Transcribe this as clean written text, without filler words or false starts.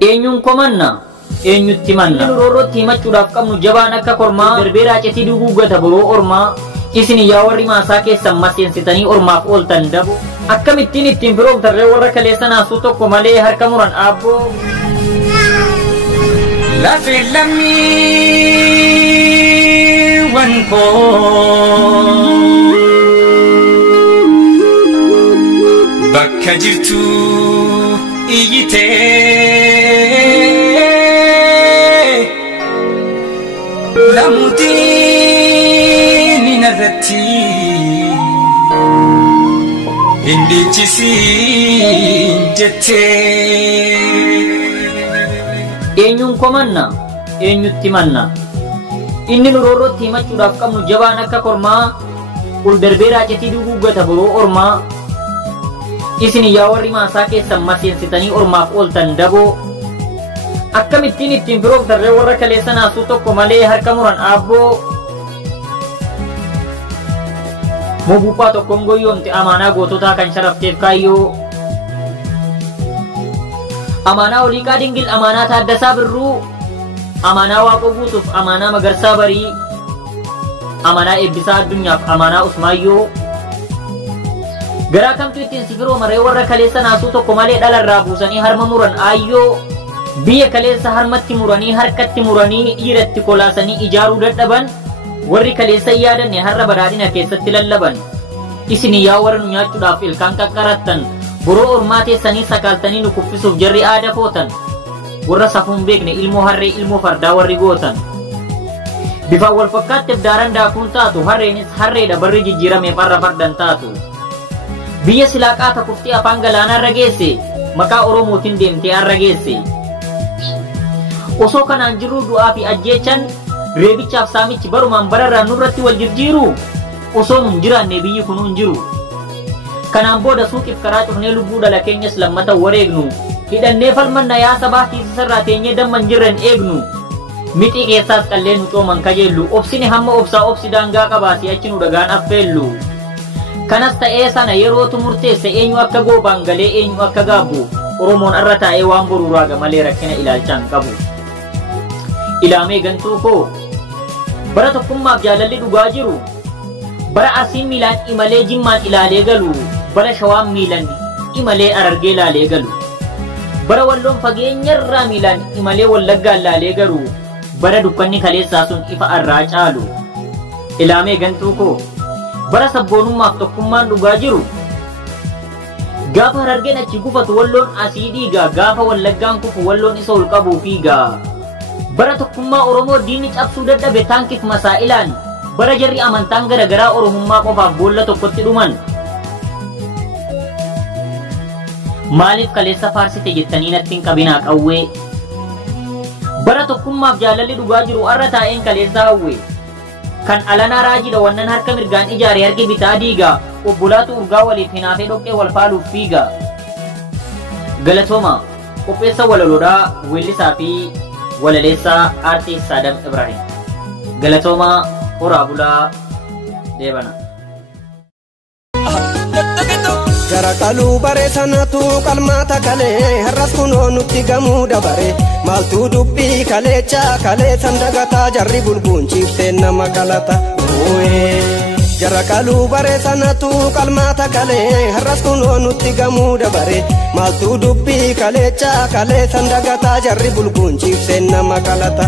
Eenyuun komanna eenyutti manna roorrotti himachuudhaaf qabnu jabaan akka kormaa darbeeraa cetii duguuggata boroo ormaa isin yaa warri maasaa keessan maseensitanii ormaaf ooltan dabo akkamittiin ittiin firoomtarree warra kaleessa naasuu tokko malee harka muran aabboo lafi lammii wankoo bakka jirtu iyyitee lamuutiin inarratti indichisiin jettee. Eenyuun komanna eenyutti manna inni nu roorrotti himachuudhaaf qabnu jabaan akka kormaa ul darbeeraa cetii duguuggata boroo ormaa isin yaa warri maasaa keessan maseensitanii ormaaf ooltan daboo akkamittiin ittiin firoomtarree warra kaleessa naasuu tokko malee harka muran aabboo mobuuphaa tokkoon goyyoomte amaanaa goototaa kan sharafteef kaayyoo amaanaa oliiqaa dingil amaanaa taaddasaa birruu amaanaa waaqoo guutuuf amaanaa magarsaa barii amaanaa eebbisaa addunyaaf amaanaa usmaayyoo garaa kamtu ittiin si firoomaree warra kaleessa naasuu tokko malee dhalarraa buusanii harma muran aayyoo biyya kaleessa harmatti muranii harkatti muranii dhiiratti kolaasanii ijaaruu dadhaban warri kaleessa yaadanne har'a badhaadhina keessatti lallaban isin yaa warra nu nyaachuudhaaf ilkaan qaqqarattan boroo ormaa teessanii sakaaltanii nu kuffisuuf jarri aada footan warra safuun beekne ilmoo harree ilmoo fardaa warri gootan bifaan wal fakkaatteef daaran daakuun taatu harreenis harreedha barri jijjiirameef har'a fardan taatu biyya silaaqaa takuftee afaan galaanaa irra geesse maqaa oromootiin deemtee har'a geesse osoo kanaan jirru du'aa fi ajjeechan reebichaaf saamichi barumaan bararraan nurratti wal jirjiiru osoo nun jiraanne biyyi kun hin jiru kanaan booda suuqiif karaa cufnee lubbuu dhala keenyas lammata wareegnu hidhannee falmanna yaa sabaa tiisisarraa teenyee damman jirran eegnu mixii keessaas qallee nu cooman kajeellu obsini hamma obsaa obsi daangaa qabaasi achi nu dhagaan affeellu kanas ta'ee sana yerootu murteesse eenyu akka goobaan galee eenyu akka gaabbu oromoon irra taa'ee waan boruu raaga malee rakkina ilaalchaan qabu ilaamee gantuu koo bara tokkummaaf jaalalli dhugaa jiru bara arsiin miilaan imalee jimmaan ilaalee galu bara shawaan miilan imalee arargee laalee galu bara walloon fageenyarraa miilaan imalee wallaggaan laalee galu bara dukkanni kaleessaa sun ifa arraa caalu ilaamee gantuu koo bara sabboonummaaf tokkummaan dhugaa jiru gaafa harargeen achi gufatu walloon asii dhiigaa gaafa wallaggaan kufu walloon isa ol qabuu fiigaa bara tokkummaa oromoo diinni cabsuu dadhabe taankiif masaa'ilaan bara jarri amantaan garagaraa oromummaa qofaaf boolla tokkotti dhuman maaliif kaleessa faarsite jettanii natti hin qabinaa qawwee bara tokkummaaf jaalalli dhugaa jiru har'a taa'een kaleessa hawwe kan alanaa raajidha wannan harka mirgaan ijaare harki bitaa diigaa obbolaatu urgaa waliif hinaafee dhoqqee wal faaluuf fiigaa galatooma qopheessa walaloodhaa weellisaa fi walaleessaa aartiist Saadam Ibrahim galatooma horaa bulaa deebana Jara kaluu bare sanatu qalmaata kalee har'as kunoo nutti gamuu dabare maaltu dubbii kaleecha kalee sandagataa jarri bulbuun ciibseen nama qalata Jara kaluu bare sanatu qalmaata kalee har'as kunoo nutti gamuu dabare maaltu dubbii kaleecha kalee sandagataa jarri bulbuun ciibseen nama qalata